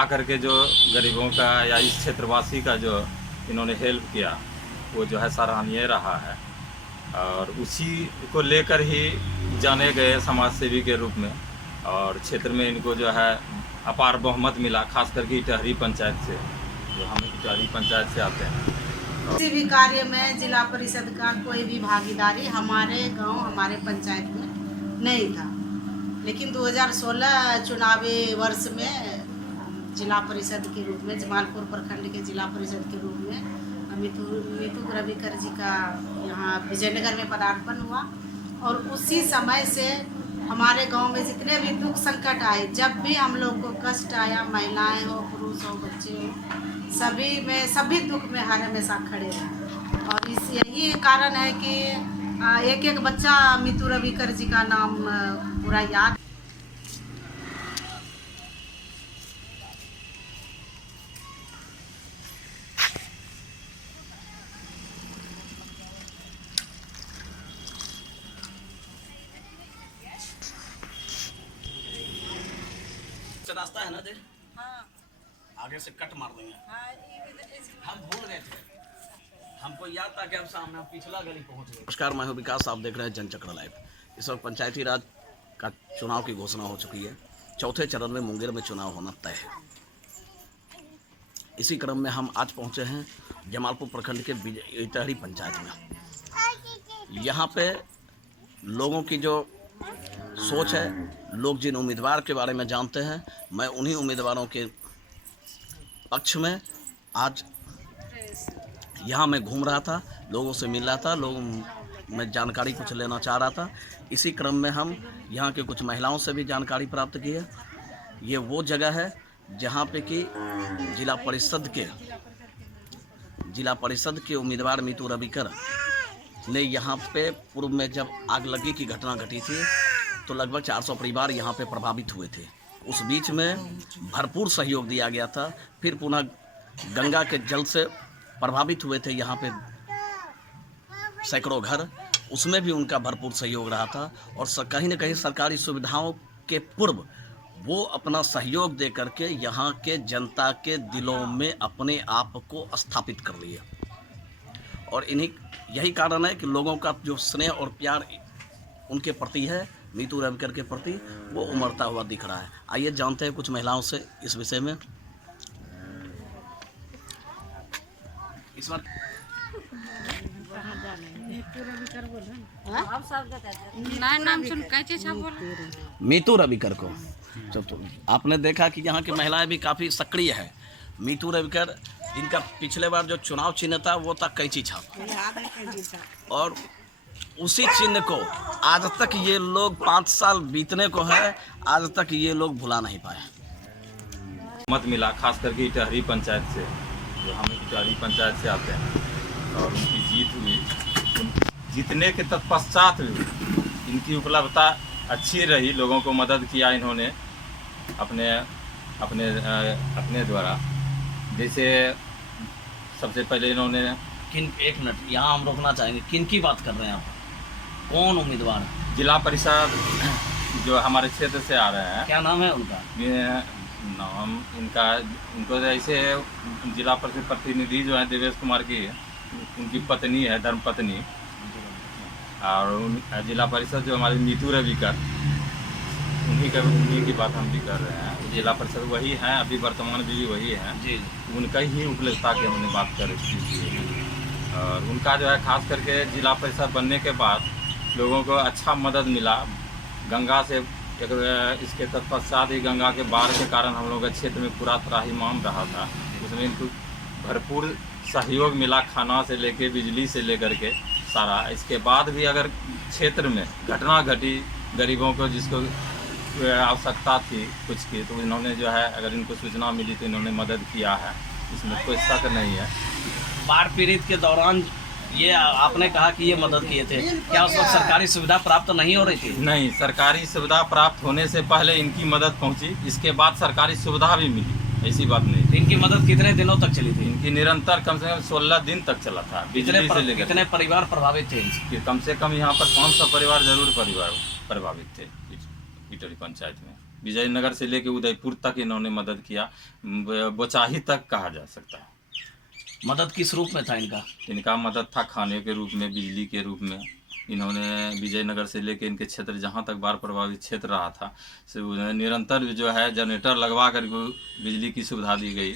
आकर के जो गरीबों का या इस क्षेत्रवासी का जो इन्होंने हेल्प किया वो जो है सराहनीय रहा है। और उसी को लेकर ही जाने गए समाज सेवी के रूप में, और क्षेत्र में इनको जो है अपार बहुमत मिला, खास करके इटहरी पंचायत से, जो हम इटहरी पंचायत से आते हैं। किसी भी कार्य में जिला परिषद का कोई भी भागीदारी हमारे गांव हमारे पंचायत में नहीं था, लेकिन 2016 चुनावी वर्ष में जिला परिषद के रूप में जमालपुर प्रखंड के जिला परिषद के रूप में मीतू रविकर जी का यहाँ विजयनगर में पदार्पण हुआ। और उसी समय से हमारे गांव में जितने भी दुख संकट आए, जब भी हम लोग को कष्ट आया, महिलाएं हो, पुरुष हो, बच्चे हो, सभी दुख में हर हमेशा खड़े रहे। और यही कारण है कि एक एक बच्चा मीतू रविकर जी का नाम पूरा याद। रास्ता है ना देख, हाँ, आगे से कट मार देंगे। हाँ, हम भूल गए थे, हमको याद था कि अब सामने हम पिछला गली पहुंच गए। नमस्कार, मैं हूं विकास, आप देख रहे हैं जनचक्र लाइव। इस वक्त पंचायती राज का चुनाव की घोषणा हो चुकी है। चौथे चरण में मुंगेर में चुनाव होना तय है। इसी क्रम में हम आज पहुंचे हैं जमालपुर प्रखंड के इटहरी पंचायत में। यहाँ पे लोगों की जो सोच है, लोग जिन उम्मीदवार के बारे में जानते हैं, मैं उन्हीं उम्मीदवारों के पक्ष में आज यहाँ मैं घूम रहा था, लोगों से मिल रहा था, लोगों में जानकारी कुछ लेना चाह रहा था। इसी क्रम में हम यहाँ के कुछ महिलाओं से भी जानकारी प्राप्त की है। ये वो जगह है जहाँ पे कि जिला परिषद के उम्मीदवार मीतू रविकर ने यहाँ पे पूर्व में जब आग लगी की घटना घटी थी तो लगभग 400 परिवार यहाँ पे प्रभावित हुए थे। उस बीच में भरपूर सहयोग दिया गया था। फिर पुनः गंगा के जल से प्रभावित हुए थे यहाँ पे सैकड़ों घर, उसमें भी उनका भरपूर सहयोग रहा था। और कहीं न कहीं सरकारी सुविधाओं के पूर्व वो अपना सहयोग दे करके यहाँ के जनता के दिलों में अपने आप को स्थापित कर लिया। और यही कारण है कि लोगों का जो स्नेह और प्यार उनके प्रति है, मीतू रविकर के प्रति, वो उमड़ता हुआ दिख रहा है। आइए जानते हैं कुछ महिलाओं से इस विषय में। इस बार मीतू रविकर को तो आपने देखा कि यहाँ की महिलाएं भी काफ़ी सक्रिय है। मीतू रविकर, इनका पिछले बार जो चुनाव चिन्ह था वो था कैंची छाप, और उसी चिन्ह को आज तक ये लोग 5 साल बीतने को है, आज तक ये लोग भुला नहीं पाए। मत मिला, खास करके इटहरी पंचायत से, जो हम इटहरी पंचायत से आते हैं, और उनकी जीत हुई। जीतने के तत्पश्चात भी इनकी उपलब्धता अच्छी रही, लोगों को मदद किया इन्होंने अपने द्वारा। जैसे सबसे पहले इन्होंने एक मिनट यहाँ हम रोकना चाहेंगे, किन की बात कर रहे हैं आप? कौन उम्मीदवार? जिला परिषद जो हमारे क्षेत्र से आ रहे हैं। क्या नाम है उनका? नाम इनको जैसे जिला परिषद प्रतिनिधि जो है देवेश कुमार की, उनकी पत्नी है, धर्मपत्नी। और जिला परिषद जो हमारे मीतू रविकर, उन्हीं की बात हम भी कर रहे हैं। जिला परिषद वही हैं, अभी वर्तमान भी वही हैं जी। उनका ही उपलब्धता की हमने बात कर रही थी। और उनका जो है खास करके जिला परिषद बनने के बाद लोगों को अच्छा मदद मिला। गंगा से इसके तत्पश्चात ही गंगा के बाढ़ के कारण हम लोगों के क्षेत्र में पूरा त्राहिमाम रहा था, उसमें इनको भरपूर सहयोग मिला, खाना से लेके बिजली से लेकर के सारा। इसके बाद भी अगर क्षेत्र में घटना घटी, गरीबों को जिसको आवश्यकता थी कुछ की, तो इन्होंने जो है, अगर इनको सूचना मिली तो इन्होंने मदद किया है, इसमें कोई शक नहीं है। बाढ़ पीड़ित के दौरान ये आपने कहा कि ये मदद किए थे, क्या उस वक्त सरकारी सुविधा प्राप्त नहीं हो रही थी? नहीं, सरकारी सुविधा प्राप्त होने से पहले इनकी मदद पहुंची, इसके बाद सरकारी सुविधा भी मिली, ऐसी बात नहीं थी। इनकी मदद कितने दिनों तक चली थी? इनकी निरंतर कम से कम 16 दिन तक चला था। बिजली से लेकर कितने परिवार प्रभावित थे? कम से कम यहाँ पर 500 परिवार जरूर प्रभावित थे इटहरी पंचायत में। विजयनगर से लेके उदयपुर तक इन्होंने मदद किया, बोचाही तक कहा जा सकता है। मदद किस रूप में था इनका? इनका मदद था खाने के रूप में, बिजली के रूप में। इन्होंने विजयनगर से लेके इनके क्षेत्र जहाँ तक बाढ़ प्रभावित क्षेत्र रहा था से निरंतर जो है जनरेटर लगवा कर बिजली की सुविधा दी गई।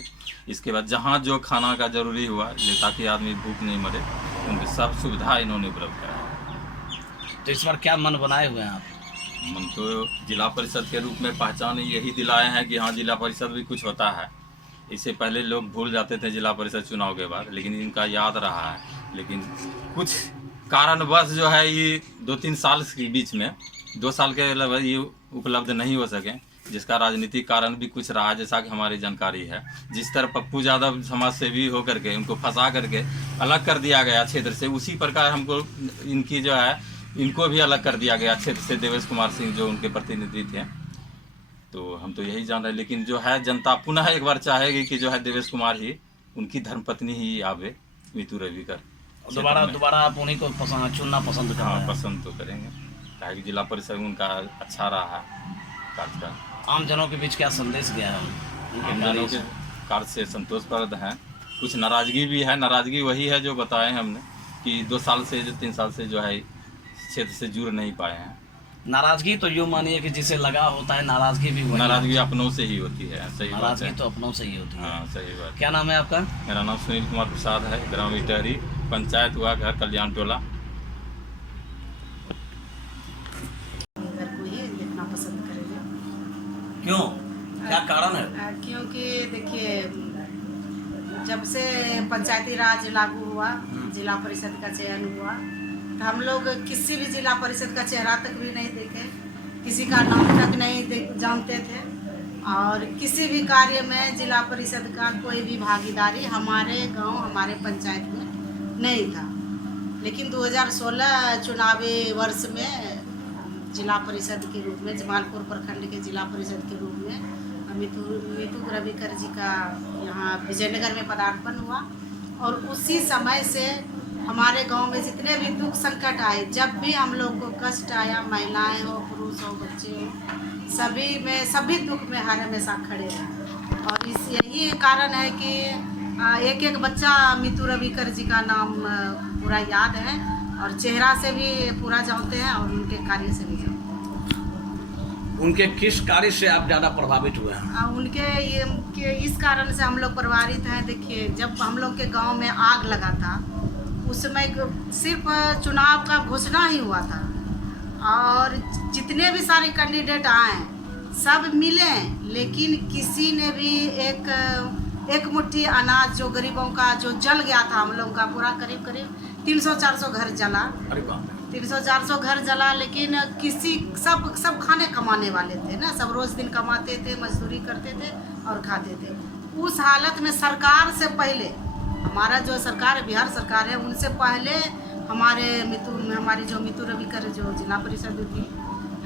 इसके बाद जहाँ जो खाना का जरूरी हुआ ताकि आदमी भूख नहीं मरे, उनकी सब सुविधा इन्होंने उपलब्ध कराई। तो इस बार क्या मन बनाए हुए हैं आप? मन तो जिला परिषद के रूप में पहचान यही दिलाए हैं कि हाँ जिला परिषद भी कुछ होता है। इससे पहले लोग भूल जाते थे जिला परिषद चुनाव के बाद, लेकिन इनका याद रहा है। लेकिन कुछ कारणवश जो है ये 2-3 साल के बीच में 2 साल के अलावा ये उपलब्ध नहीं हो सके, जिसका राजनीतिक कारण भी कुछ रहा, जैसा कि हमारी जानकारी है। जिस तरह पप्पू यादव समाज सेवी होकर के उनको फंसा करके अलग कर दिया गया क्षेत्र से, उसी प्रकार हमको इनकी जो है इनको भी अलग कर दिया गया क्षेत्र से। देवेश कुमार सिंह जो उनके प्रतिनिधि थे, तो हम तो यही जान रहे हैं। लेकिन जो है जनता पुनः एक बार चाहेगी कि जो है देवेश कुमार ही उनकी धर्मपत्नी ही आवे, मीतू रविकर। दोबारा आप उन्हीं को चुनना पसंद करेंगे? हाँ, पसंद तो करेंगे, ताकि जिला परिषद उनका अच्छा रहा है कार्यकाल। आम जनों के बीच क्या संदेश गया है? आम जनों के कार्य से संतोषप्रद हैं। कुछ नाराजगी भी है। नाराजगी वही है जो बताए हमने कि 2 साल से 3 साल से जो है क्षेत्र से जुड़ नहीं पाए हैं। नाराजगी तो यूँ मानिए कि जिसे लगा होता है, नाराजगी भी वही नाराजगी अपनों से ही होती है। सही बात है, नाराजगी तो अपनों से ही होती है। हाँ सही बात। क्या नाम है आपका? मेरा नाम सुनील कुमार प्रसाद है, ग्राम इटहरी, पंचायत हुआ घर कल्याण टोला। घर को ही देखना पसंद करेंगे। क्यों, क्या कारण है? क्योंकि देखिए, जब से पंचायती राज लागू हुआ, जिला परिषद का चयन हुआ, तो हम लोग किसी भी जिला परिषद का चेहरा तक भी नहीं देखे, किसी का नाम तक नहीं जानते थे, और किसी भी कार्य में जिला परिषद का कोई भी भागीदारी हमारे गांव, हमारे पंचायत में नहीं था। लेकिन 2016 चुनावी वर्ष में जिला परिषद के रूप में, जमालपुर प्रखंड के जिला परिषद के रूप में मीतू रविकर जी का यहाँ विजयनगर में पदार्पण हुआ। और उसी समय से हमारे गांव में जितने भी दुख संकट आए, जब भी हम लोग को कष्ट आया, महिलाएं हो, पुरुष हो, बच्चे हो, सभी दुख में हर हमेशा खड़े रहे। और यही कारण है कि एक बच्चा मीतू रविकर जी का नाम पूरा याद है, और चेहरा से भी पूरा जानते हैं, और उनके कार्य से भी जानते हैं। उनके किस कार्य से आप ज़्यादा प्रभावित हुए हैं? उनके इस कारण से हम लोग प्रभावित हैं। देखिए, जब हम लोग के गांव में आग लगा था, उस समय सिर्फ चुनाव का घोषणा ही हुआ था, और जितने भी सारे कैंडिडेट आए सब मिले, लेकिन किसी ने भी एक मुट्ठी अनाज जो गरीबों का जो जल गया था, हम लोगों का पूरा करीब 300-400 घर जला। अरे बाप, 300-400 घर जला। लेकिन सब खाने कमाने वाले थे ना, सब रोज दिन कमाते थे, मजदूरी करते थे और खाते थे। उस हालत में सरकार से पहले, हमारा जो सरकार है, बिहार सरकार है, उनसे पहले हमारी जो मीतू रविकर जो जिला परिषद की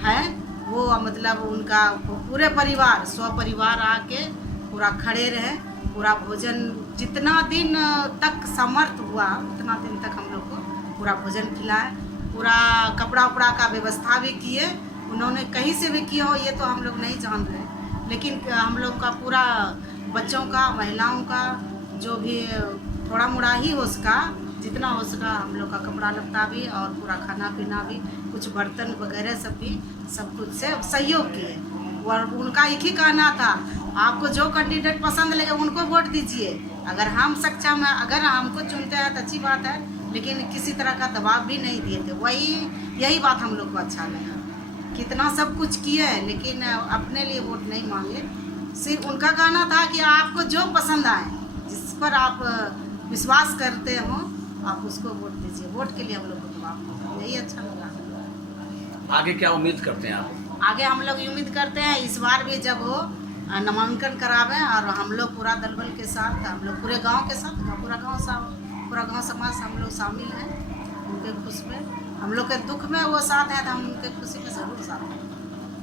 है, वो मतलब उनका पूरे परिवार, स्वपरिवार आके पूरा खड़े रहे, पूरा भोजन जितना दिन तक समर्थ हुआ उतना दिन तक हम लोग को पूरा भोजन खिलाए, पूरा कपड़ा उपड़ा का व्यवस्था भी किए। उन्होंने कहीं से भी किया हो ये तो हम लोग नहीं जान रहे, लेकिन हम लोग का पूरा बच्चों का, महिलाओं का, जो भी थोड़ा मोड़ा ही हो सका, जितना हो सका, हम लोग का कपड़ा लत्ता भी और पूरा खाना पीना भी, कुछ बर्तन वगैरह सब कुछ से सहयोग किए। और उनका एक ही कहना था, आपको जो कैंडिडेट पसंद लगे उनको वोट दीजिए, अगर हम सक्षम है, अगर हमको चुनते हैं तो अच्छी बात है, लेकिन किसी तरह का दबाव भी नहीं दिए थे। यही बात हम लोग को अच्छा लगा, कितना सब कुछ किए लेकिन अपने लिए वोट नहीं मांगे। सिर्फ उनका कहना था कि आपको जो पसंद आए, जिस पर आप विश्वास करते हो, आप उसको वोट दीजिए। वोट के लिए हम लोग को दबाव, यही अच्छा लगा। आगे क्या उम्मीद करते हैं आप? आगे हम लोग उम्मीद करते हैं इस बार भी जब हो नामांकन करावें, और हम लोग पूरा दल बल के साथ, हम लोग पूरे गांव के साथ, पूरा गांव समाज हम लोग शामिल हैं उनके खुश में। हम लोग के दुख में वो साथ है तो हम उनके खुशी में ज़रूर साथ हैं,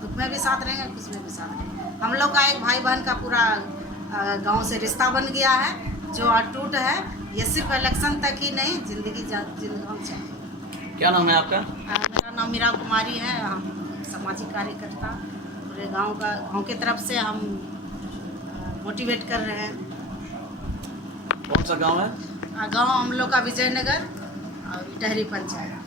दुख में भी साथ रहेंगे, खुश में भी साथ रहेंगे। हम लोग का एक भाई बहन का पूरा गांव से रिश्ता बन गया है जो अटूट है। ये सिर्फ इलेक्शन तक ही नहीं, जिंदगी चाहिए। क्या नाम है आपका? मेरा नाम मीरा कुमारी है, हम सामाजिक कार्यकर्ता पूरे गांव के तरफ से हम मोटिवेट कर रहे हैं। कौन सा गांव है? गांव हम लोग का विजयनगर और इटहरी पंचायत।